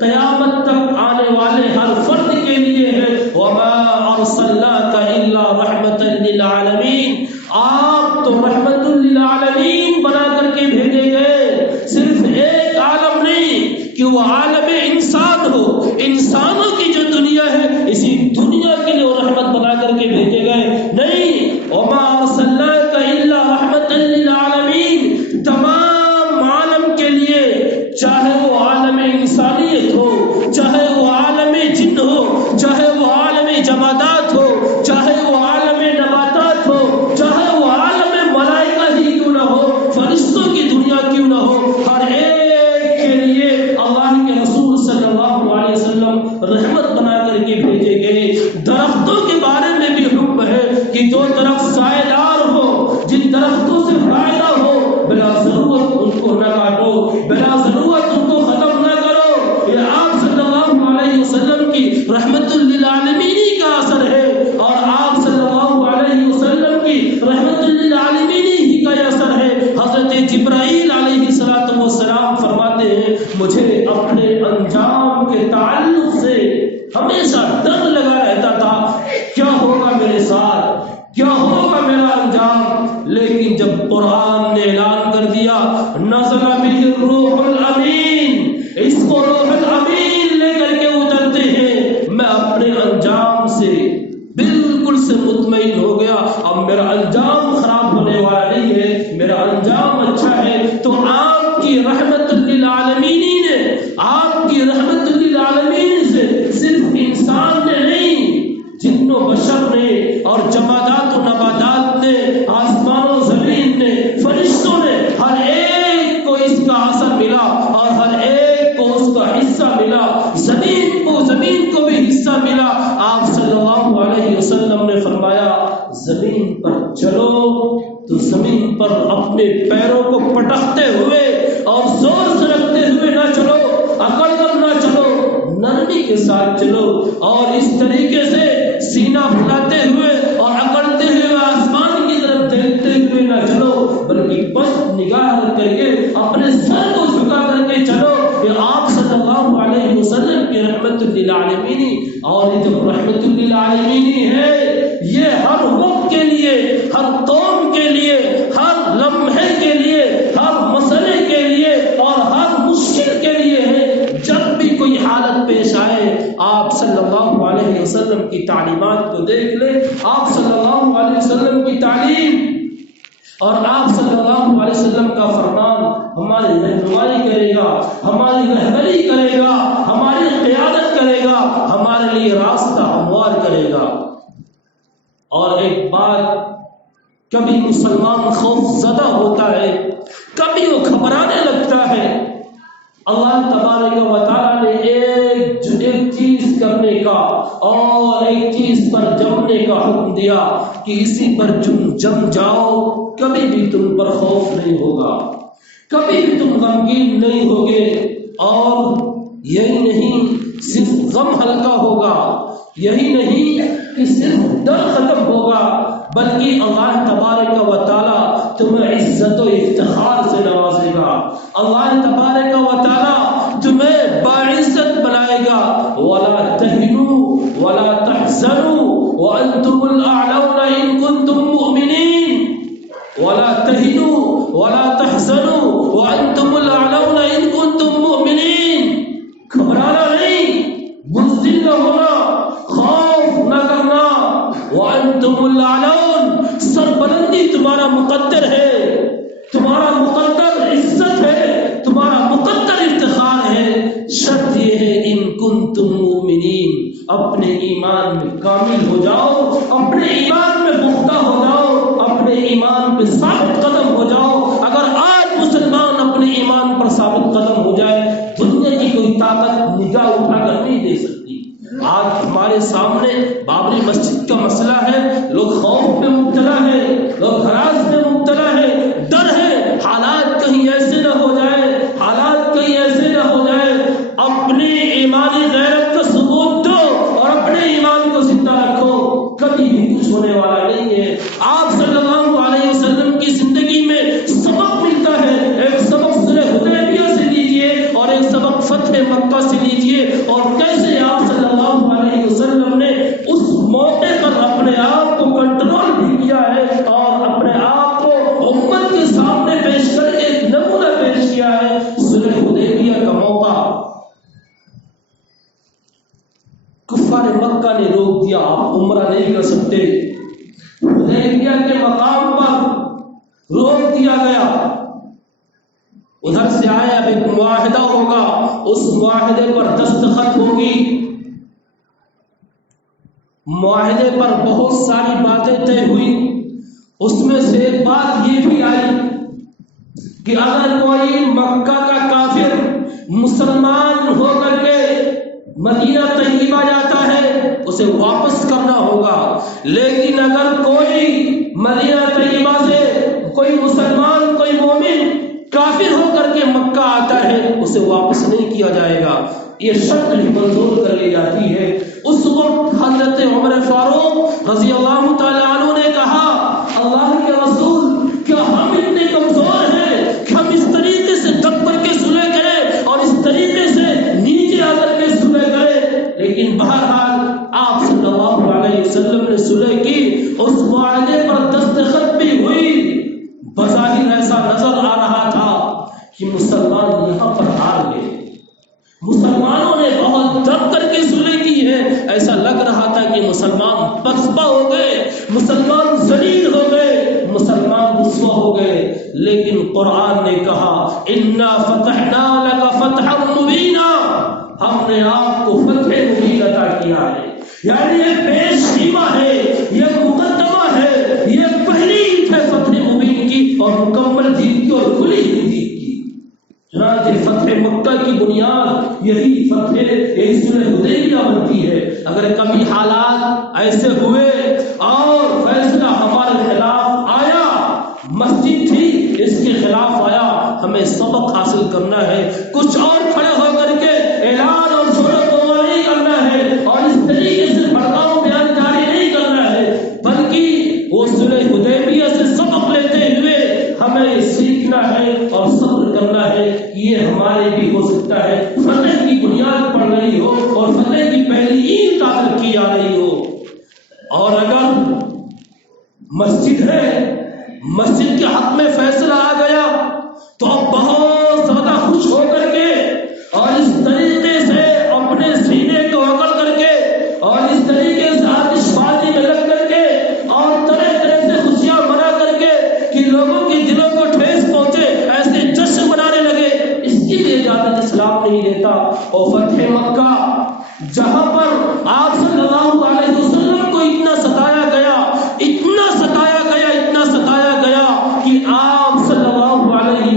قیامت تک آنے والے ہر فرد کے لیے ہے۔ وما ارسلناک الا رحمۃ للعالمین، آپ تو رحمت للعالمین بنا کر کے بھیجے گئے، صرف ایک عالم نہیں کہ وہ عالم انسان ہو، انسانوں کی جو دنیا ہے اسی دنیا کے لیے وہ رحمت بنا کر کے بھیجے گئے نہیں۔ وما ارسلناک الا رحمۃ للعالمین، تمام عالم کے لیے، چاہے وہ عالم انسانیت ہو، چاہے وہ عالم جن ہو، چاہے وہ عالم جمادات ہو، چاہے وہ عالم نباتات ہو، چاہے وہ عالم ملائکہ ہی کیوں نہ ہو، فرشتوں کی دنیا کیوں نہ ہو، ہر ایک کے لیے اللہ کے رسول صلی اللہ علیہ وسلم رحمت بنا کر کے بھیجے گئے۔ درختوں کے بارے میں بھی حکم ہے کہ جو درخت رحمت للعالمین کا اثر ہے اور آپ صلی اللہ علیہ وسلم کی رحمت للعالمین ہی کا اثر ہے۔ حضرت جبرائیل علیہ السلام فرماتے ہیں مجھے اپنے انجام کے تعلق سے ہمیشہ ڈر لگا رہتا تھا کیا ہوگا میرے ساتھ، کیا ہوگا میرا انجام، لیکن جب قرآن نے اعلان کر دیا نزل بہ الروح الامین، اس کو روح الامین لے کر کے اترتے ہیں، میں اپنے انجام سے بالکل سے مطمئن ہو گیا، اب میرا انجام خراب ہونے والا نہیں ہے، میرا انجام اچھا ہے۔ تو آپ کی رحمت للعالمین نے، آپ کی رحمت للعالمین سے صرف انسان نے نہیں، جن و بشر نے اور جمادات و نباتات نے، آسمان و زمین نے، فرشتوں نے، ہر ایک کو اس کا اثر ملا اور ہر ایک کو اس کا حصہ ملا، زمین کو بھی حصہ ملا۔ آپ صلی اللہ علیہ وسلم نے فرمایا زمین پر چلو تو زمین پر اپنے پیروں کو پٹکتے ہوئے اور زور سے رکھتے ہوئے نہ چلو، اکڑ کر نہ چلو، نرمی کے ساتھ چلو، اور اس طریقے سے سینہ پھلاتے ہوئے اور اکڑتے ہوئے آسمان کی طرف دیکھتے ہوئے نہ چلو، بلکہ بس نگاہ رکھ کر کے اپنے سر کو جھکا کر کے چلو کہ آپ صلی اللہ علیہ وسلم کی رحمت للعالمین، اور یہ جو رحمت للعالمین ہے یہ ہر وقت کے لیے، ہر قوم کے لیے، ہر لمحے کے لیے، ہر مسئلے کے لیے اور ہر مشکل کے لیے ہے۔ جب بھی کوئی حالت پیش آئے آپ صلی اللہ علیہ وسلم کی تعلیمات کو دیکھ لیں، آپ صلی اللہ علیہ وسلم کی تعلیم اور آپ صلی اللہ علیہ وسلم کا فرمان ہماری رہنمائی کرے گا، ہماری رہبری کرے گا، ہماری قیادت کرے گا، ہمارے لیے راستہ ہموار کرے گا۔ اور ایک بات، کبھی مسلمان خوف زدہ ہوتا ہے، کبھی وہ گھبرانے لگتا ہے، اللہ تبارک و تعالیٰ نے ایک چیز کرنے کا اور ایک چیز پر جمنے کا حکم دیا کہ اسی پر جم جاؤ، کبھی بھی تم پر خوف نہیں ہوگا، کبھی بھی تم غمگین نہیں ہوگے، اور یہی نہیں صرف غم ہلکا ہوگا، یہی نہیں کہ صرف ڈر ختم ہوگا، بلکہ اللہ تبارک و تعالیٰ تمہیں عزت و افتخار سے نوازے گا، اللہ تبارک و تعالیٰ تمہیں باعزت بنائے گا۔ وَلَا تَهِنُوا وَلَا تَحْزَنُوا وَأَنْتُمُ الْأَعْلَوْنَ إِن كُنتُم مُّؤْمِنِينَ، وَلَا تَهِنُوا وَلَا تَحْزَنُوا وَأَنْتُمُ الْأَعْلَوْنَ إِن كُنتُم مُّؤْمِنِينَ، گھبرانا نہیں، بزدل نہ ہونا، خوف نہ کرنا، وَأَنْتُمُ الْأَعْلَوْنَ، سربلندی تمہارا مقدر ہے، تمہارا مقدر عزت ہے، تمہارا مقدر افتخار ہے، شرط یہ ہے ان کنتم مؤمنین، اپنے ایمان میں کامل ہو جاؤ، اپنے ایمان میں پختہ ہو جاؤ، اپنے ایمان پہ ثابت قدم ہو جاؤ۔ اگر آج مسلمان اپنے ایمان پر ثابت قدم ہو جائے، دنیا کی کوئی طاقت نگاہ اٹھا کر نہیں دے سکتی۔ آج ہمارے سامنے بابری مسجد کا مسئلہ ہے، لوگ خوف میں مبتلا ہے، لوگ ہراس میں مبتلا ہے، ڈر ہے، حالات کہیں ایسے نہ ہو جائے، حالات کہیں ایسے نہ ہو جائے۔ اپنی ایمانی غیرت کا ثبوت دو اور اپنے ایمان کو زندہ رکھو، کبھی بھی کچھ ہونے والا نہیں ہے۔ آپ صلی اللہ علیہ وسلم کی زندگی میں سبق ملتا ہے، ایک سبق صلح حدیبیہ سے لیجئے اور ایک سبق فتح مکہ سے لیجئے، اور کیسے آپ صلی اللہ علیہ وسلم نے اس موقع پر اپنے آپ کو کنٹرول بھی کیا ہے اور اپنے آپ کو امت کے سامنے پیش کر کے ایک نمونہ پیش کیا ہے۔ صلح حدیبیہ کا موقع کفار مکہ نے روک دیا، آپ عمرہ نہیں کر سکتے، حدیبیہ کے مقام پر روک دیا گیا، ادھر سے آیا اب ایک معاہدہ ہوگا، اس معاہدے پر دستخط ہوگی، معاہدے پر بہت ساری باتیں طے ہوئی، اس میں سے ایک بات یہ بھی آئی کہ اگر کوئی مکہ کا کافر مسلمان ہو کر کے مدینہ طیبہ جاتا ہے اسے واپس کرنا ہوگا، لیکن اگر کوئی مدینہ طیبہ سے کوئی مسلمان، کوئی مومن کافر ہو کر کے مکہ آتا ہے اسے واپس نہیں کیا جائے گا، یہ شرط بھی منظور کر لی جاتی ہے۔ کہ مسلمان پسپا ہو گئے، مسلمان ذلیل ہو گئے، مسلمان رسوا ہو گئے، لیکن قرآن نے کہا انا فتحنا لک فتحا مبینا، ہم نے آپ کو فتح مبین عطا کیا ہے. یعنی یہ پیش خیمہ ہے، یہ مقدمہ ہے، یہ پہلی عید ہے فتح مبین کی، اور مکمل جیت کی اور کھلی ہوئی جیت کی. چنانچہ فتح مکہ کی بنیاد یہی فتح یہی صلح حدیبیہ بنتی ہے. اگر کبھی حالات ایسے ہوئے اور فیصلہ ہمارے خلاف آیا، مسجد تھی اس کے خلاف آیا، ہمیں سبق حاصل کرنا ہے، کچھ اور کھڑے ہو کر کے اعلان اور شور نہیں کرنا ہے اور اس طریقے سے بھڑکاؤ بیان جاری نہیں کرنا ہے، بلکہ وہ صلح حدیبیہ سے سبق لیتے ہوئے ہمیں سیکھنا ہے اور صبر کرنا ہے. یہ ہمارے بھی ہو سکتا ہے فتح کی بنیاد پڑ رہی ہو اور فتح کی پہلی عید داخل کی جا رہی ہو. اور اگر مسجد ہے، مسجد کے حق میں فیصلہ آ گیا تو اب بہت زیادہ خوش ہو کر کے اور اس طریقے سے اپنے سینے کو اکڑ کر کے اور اس طریقے سے آتش بازی میں لگ کر کے اور طرح طرح سے خوشیاں منا کر کے کہ لوگوں کے دلوں کو ٹھیس پہنچے، ایسے جشن منانے لگے، اس کی بھی اجازت اسلام نہیں دیتا. اور فتح مکہ جہاں پر آپ صلی اللہ علیہ وسلم کو اتنا ستایا گیا، اتنا ستایا گیا، اتنا ستایا گیا کہ آپ صلی اللہ علیہ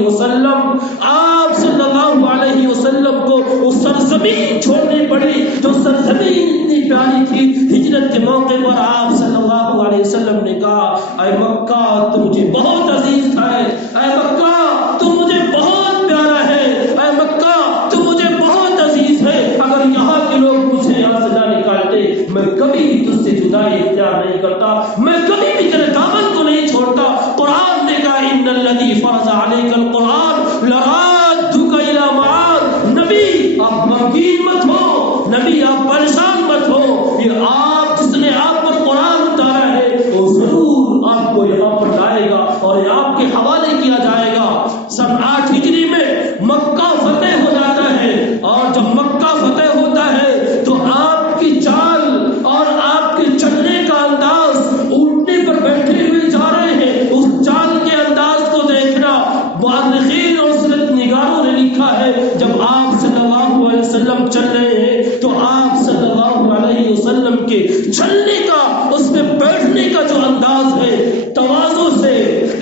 وسلم کو وہ سرزمین چھوڑنی پڑی جو سرزمین اتنی پیاری تھی. ہجرت کے موقع پر آپ صلی اللہ علیہ وسلم نے کہا اے مکہ تو مجھے بہت عزیز تھا، اے مکہ تو مجھے بہت پیارا ہے، اے مکہ تو مجھے بہت عزیز ہے. اگر یہاں کے لوگ مجھے یہاں سے نہ نکالتے، میں کبھی بھی تجھ سے جدائی اختیار نہیں کرتا، میں کبھی بھی تیرے دامن کو نہیں چھوڑتا. قرآن نے کہا ان الذی فرض علیک القرآن لرادک الی معاد. نبی آپ غمگین مت ہو، نبی آپ پریشان مت ہو، یہ آپ جس نے آپ پر قرآن اتارا ہے وہ ضرور آپ کو یہاں پر لائے گا اور یہ آپ کے حوالے کیا جائے گا. سن 8 ہجری میں مکہ فتح ہو جاتا ہے، اور جب مکہ فتح ہوتا ہے تو آپ کی چال اور آپ کے چلنے کا انداز، اونٹنے پر بیٹھے ہوئے جا رہے ہیں، اس چال کے انداز کو دیکھنا مؤرخین اور سیرت نگاروں نے لکھا ہے. جب آپ صلی اللہ علیہ وسلم چل رہے ہیں تو آپ صلی اللہ علیہ وسلم کے چلنے کا، اس میں بیٹھنے کا جو انداز ہے، تواضع سے،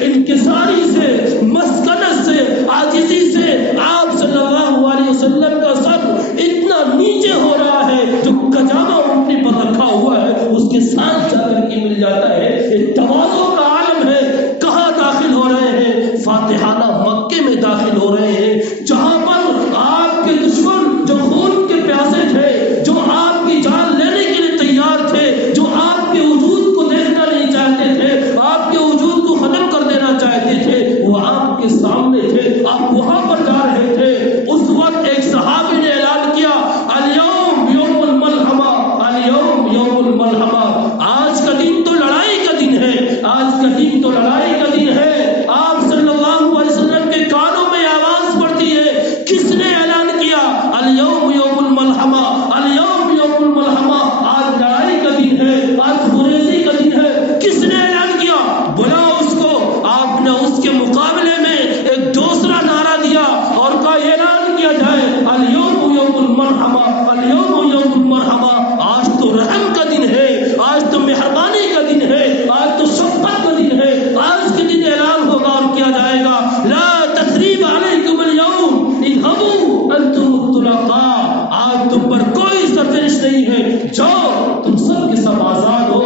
انکساری سے، مسکنت سے، عاجزی سے، آپ صلی اللہ علیہ وسلم کا سر اتنا نیچے ہو رہا ہے جو کجاوا اونٹنے پر رکھا ہوا ہے اس کے ساتھ جا کر کے مل جاتا ہے. یہ تواضع کا عالم ہے. کہاں داخل ہو رہے ہیں؟ فاتحانہ مکے میں داخل ہو رہے ہیں، جہاں پر آپ کے دشمن جو خون کے پیاسے تھے، جو آپ کی جان لینے کے لیے تیار تھے، جو آپ کے وجود کو دیکھنا نہیں چاہتے تھے، آپ کے وجود کو ختم کر دینا چاہتے تھے، وہ آپ کے سامنے تھے، آپ وہاں پر جا رہے تھے. اس وقت ایک صحابی نے اعلان کیا الیوم یوم الملحمہ، الیوم یوم الملحمہ. آج کا دن تو لڑائی کا دن ہے، آج کا دن تو لڑائی کا دن ہے. آپ صلی اللہ علیہ وسلم کے کانوں میں آواز پڑتی ہے، کس نے اعلان کیا الیوم یوم الملحمہ، الیوم یوم الملحمہ، آج لڑائی کا دن ہے، آج گریزی کا دن ہے. کس نے اعلان کیا؟ بلاؤ اس کو. آپ نے اس کے مقابلے میں ایک دوسرا نعرہ دیا اور کا اعلان کیا جائے الیوم یوم المرحمہ، الیوم یوم المرحمہ. آج تو رحم کا دن ہے، آج تو مہربانی کا دن ہے، آج تو شفقت کا دن ہے. آج کے دن اعلان ہوگا اور کیا جائے گا لا تثریب علیکم الیوم اذهبوا انتم الطلقاء. آج تم پر کوئی سرزنش نہیں ہے، جاؤ تم سب کے سب آزاد ہو.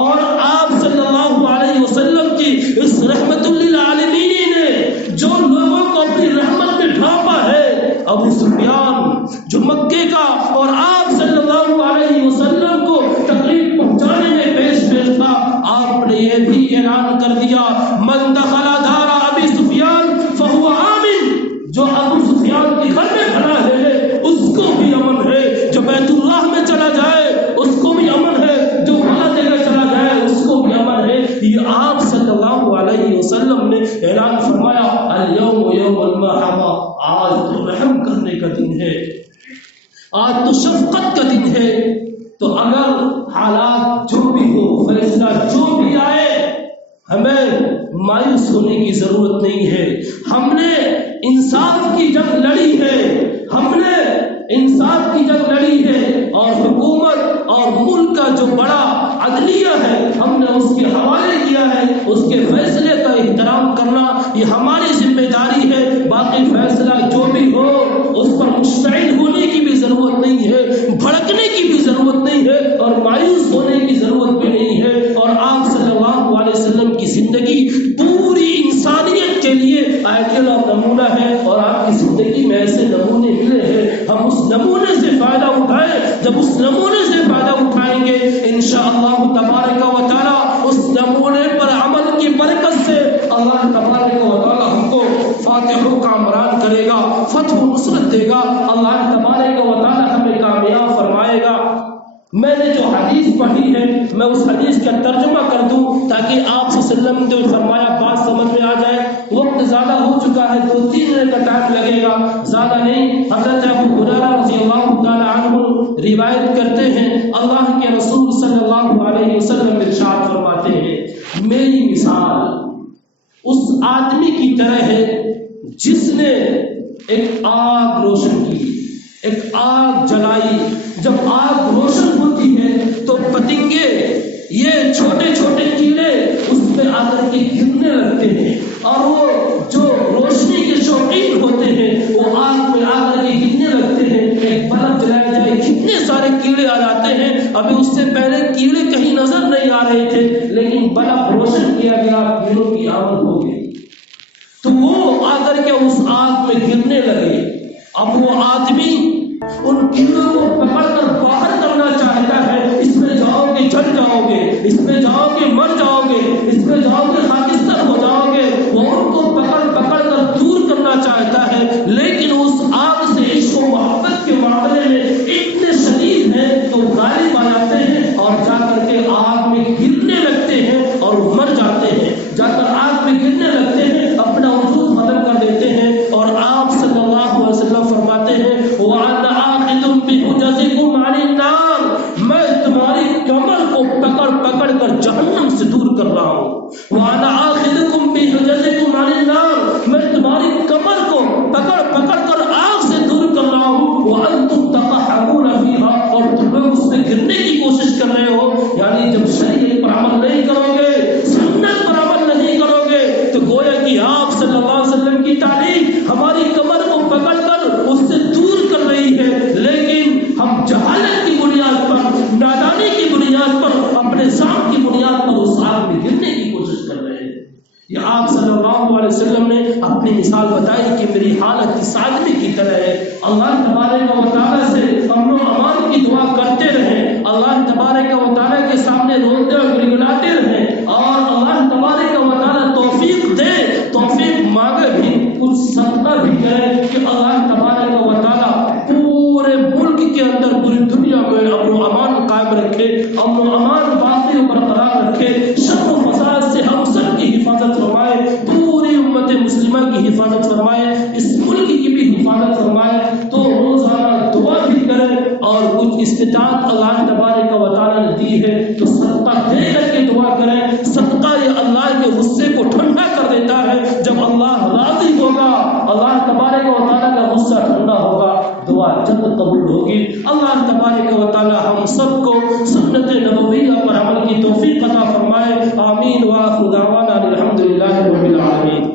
اور آپ صلی اللہ علیہ وسلم کی اس رحمت للعالمین نے جو لوگوں کو اپنی رحمت میں ڈھانپا ہے، ابو سفیان جو مکے کا اور آپ صلی اللہ علیہ وسلم کو تکلیف پہنچانے میں پیش تھا، آپ نے یہ بھی اعلان کر دیا من دخل دار ابی سفیان فهو آمن. جو ابو سفیان کے گھر میں کھڑا ہے اس کو بھی امن ہے، جو بیت اللہ میں چلا جائے اس کو بھی امن ہے، جو وہاں جگہ چلا جائے اس کو بھی امن ہے. یہ آپ صلی اللہ علیہ وسلم نے اعلان فرمایا الیوم یوم المرحمہ. آج تو رحم کرنے کا دن ہے، آج تو شفقت کا دن ہے. تو اگر حالات جو بھی ہو، فیصلہ جو بھی آئے، ہمیں مایوس ہونے کی ضرورت نہیں ہے۔ ہم نے انصاف کی جنگ لڑی ہے، ہم نے انصاف کی جنگ لڑی ہے، اور حکومت اور ملک کا جو بڑا عدلیہ ہے ہم نے اس کے حوالے کیا ہے۔ اس کے فیصلے کا احترام کرنا یہ ہماری ذمہ داری ہے۔ باقی فیصلہ جو بھی ہو اس پر مشتعل ہونے کی بھی ضرورت نہیں ہے، بھڑکنے کی بھی ضرورت نہیں ہے، اور مایوس ہونے کی ضرورت بھی نہیں ہے۔ اور آپ صلی اللہ علیہ وسلم کی زندگی پوری انسانیت کے لیے آئیڈیل اور نمونہ ہے، اور آپ کی زندگی میں ایسے نمونے ملے ہیں، ہم اس نمونے سے فائدہ اٹھائیں۔ جب اس نمونے سے فائدہ اٹھائیں گے انشاءاللہ تبارک و تعالی اس نمونے پر عمل کی برکت سے اللہ تبارک و تعالی ہم کو فاتح و کامران کرے گا، فتح و نصرت دے گا، اللہ تبارک و تعالی ہمیں کامیاب فرمائے گا۔ میں نے جو حدیث پڑھی ہے میں اس حدیث کا ترجمہ کر دوں تاکہ آپ صلی اللہ علیہ وسلم نے جو فرمایا بات سمجھ میں آ جائے۔ وقت زیادہ ہو چکا ہے، 2-3 منٹ کا ٹائم لگے گا، زیادہ نہیں۔ حضرت ابو ہریرہ رضی اللہ تعالی عنہ روایت کرتے ہیں، اللہ کے رسول صلی اللہ علیہ وسلم ارشاد فرماتے ہیں، میری مثال اس آدمی کی طرح ہے جس نے ایک آگ روشن کی، ایک آگ جلائی۔ جب آگ روشن ہوتی ہے تو پتنگے، یہ چھوٹے چھوٹے کیڑے اس پہ آ کر کے گرنے لگتے ہیں، اور وہ جو روشنی کے شوقین ہوتے ہیں وہ آگ میں آ کر کے گرنے لگتے ہیں۔ ایک بلب جلایا جائے کتنے سارے کیڑے آ جاتے ہیں، ابھی اس سے پہلے کیڑے کہیں نظر نہیں آ رہے تھے، لیکن بلب روشن کیا گیا، کیڑوں کی آمد ہو گئی تو وہ آ کر کے اس آگ میں گرنے لگے۔ اب وہ آدمی ان کیڑوں کو پکڑ کر باہر کرنا چاہتا ہے، اس میں جاؤ گے جل جاؤ گے، اس میں جاؤ گے مر جاؤ گے، اس میں جاؤ گے خاکستر ہو جاؤ گے، وہ ان کو پکڑ کر دور کرنا چاہتا ہے، لیکن اس آگ سے عشق و محبت کے معاملے میں اتنے شدید ہیں تو غالب آ جاتے ہیں اور جا کر کے آگ میں گرنے لگتے ہیں اور مر جاتے ہیں، جا کر آگ میں گرنے لگتے ہیں، اپنا وجود ختم کر دیتے ہیں۔ اور آپ صلی اللہ علیہ وسلم فرماتے ہیں، وَأَنَا آخِذٌ بِحُجَزِكُمْ عَنِ النَّارِ، میں تمہاری کمر کو پکڑ کر جہنم سے دور کر رہا ہوں۔ وَأَنَا آخِذُكُمْ بِحُجَزِكُمْ عَنِ النَّارِ، میں تمہاری کمر کو پکڑ کر آگ سے دور کر رہا ہوں۔ وَأَنْتُمْ تَقَحَّمُونَ فِيهَا، اور تم لوگ اس میں گرنے کی کوشش کر رہے ہو۔ یعنی جب شریعت پر عمل نہیں کرو گے، سنت پر عمل نہیں کرو گے، تو گویا کہ آپ صلی اللہ علیہ وسلم کی تعلیم ہماری کمر کو پکڑ کر اس سے دور کر رہی ہے، لیکن ہم جہالت کی بنیاد پر، نادانی کی بنیاد پر، اپنے ذات کی بنیاد پر اس آگ میں گرنے کی کوشش کر رہے ہیں۔ یہ آپ صلی اللہ علیہ وسلم نے اپنی مثال بتائی کہ میری حالت اس آدمی کی طرح ہے۔ اللہ تبارک و تعالیٰ سے امن و امان کی دعا کرتے رہیں، اللہ تبارک و تعالیٰ کے سامنے روتے اور گڑگڑاتے رہیں، اور اللہ تبارک و تعالیٰ توفیق دے، توفیق مانگے بھی، کچھ صدقہ بھی کرے کہ اللہ تبارک و تعالیٰ پورے ملک کے اندر، پوری دنیا میں امن و امان قائم رکھے، امن و امان باقی و برقرار رکھے، شر و فساد سے ہم سب کی حفاظت فرمائے، پوری امت مسلمہ کی حفاظت فرمائے، اس ملک کی بھی حفاظت فرمائے۔ تو روزانہ دعا بھی کرے، اور کچھ استطاعت اللہ تبارک و تعالیٰ نے دی ہے تو صدقہ دے کر کے دعا کریں۔ صدقہ یہ اللہ کے غصے کو ٹھنڈا کر دیتا ہے، جب اللہ راضی ہوگا، اللہ تبارک و تعالیٰ کا غصہ ٹھنڈا ہوگا، دعا جلد قبول ہوگی۔ اللہ تبارک و تعالیٰ ہم سب کو سنت نبویہ پر عمل کی توفیق عطا فرمائے، آمین۔ وآخر دعوانا الحمدللہ رب العالمین۔